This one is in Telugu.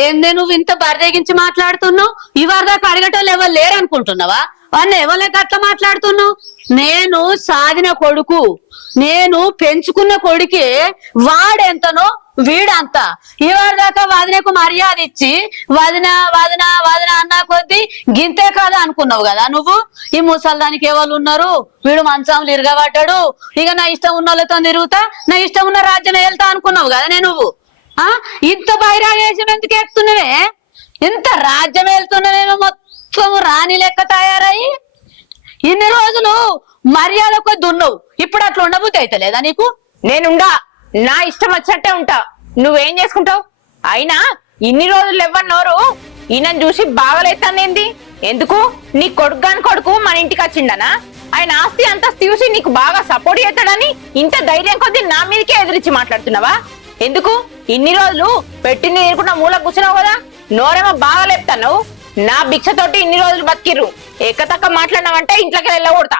ఏందే నువ్వు ఇంత బరిదెగించి మాట్లాడుతున్నావు? ఇవాళ అడగటోళ్ళు ఎవరు లేరు అనుకుంటున్నావా? వాళ్ళు ఎవరికి అట్లా మాట్లాడుతున్నావు? నేను సాధిన కొడుకు, నేను పెంచుకున్న కొడుకే వాడెంతనో వీడంత. ఇవాళ దాకా వదినకు మర్యాద ఇచ్చి వదిన వదిన వదిన అన్నా కొద్దీ గింతే కాదా అనుకున్నావు కదా నువ్వు. ఈ ముసల్దానికి ఎవరు ఉన్నారు, వీడు మంచంలో ఇరగబడ్డాడు, ఇక నా ఇష్టం ఉన్న వాళ్ళతో తిరుగుతా, నా ఇష్టం ఉన్న రాజ్యం వెళ్తా అనుకున్నావు కదా నువ్వు. ఇంత బైరాగేశం ఎందుకు ఎక్కుతున్నావే? ఇంత రాజ్యం వెళ్తున్నావేమో మొత్తం రాణి లెక్క తయారయ్యి. ఇన్ని రోజులు మర్యాద కొద్ది ఉన్నావు, ఇప్పుడు అట్లా ఉండబుద్ధి అయితే లేదా నీకు? నేనుండా, నా ఇష్టం వచ్చినట్టే ఉంటా, నువ్వేం చేసుకుంటావు? అయినా ఇన్ని రోజులు ఎవ్వన్నోరు ఈయనను చూసి బాగలేతానేంది? ఎందుకు? నీ కొడుకు మన ఇంటికి వచ్చిండనా? ఆయన ఆస్తి అంతా చూసి నీకు బాగా సపోర్ట్ చేస్తాడని ఇంత ధైర్యం కొద్ది నా మీదకే ఎదిరించి మాట్లాడుతున్నావా? ఎందుకు? ఇన్ని రోజులు పెట్టింది నీరుకున్న మూల కూర్చున్నావు కదా, నోరేమో బాగా లేపుతావు. నా భిక్షతోటి ఇన్ని రోజులు బతికిర్రు, ఎక్కతక్క మాట్లాడినావంటే ఇంట్లోకి వెళ్ళకూడతా.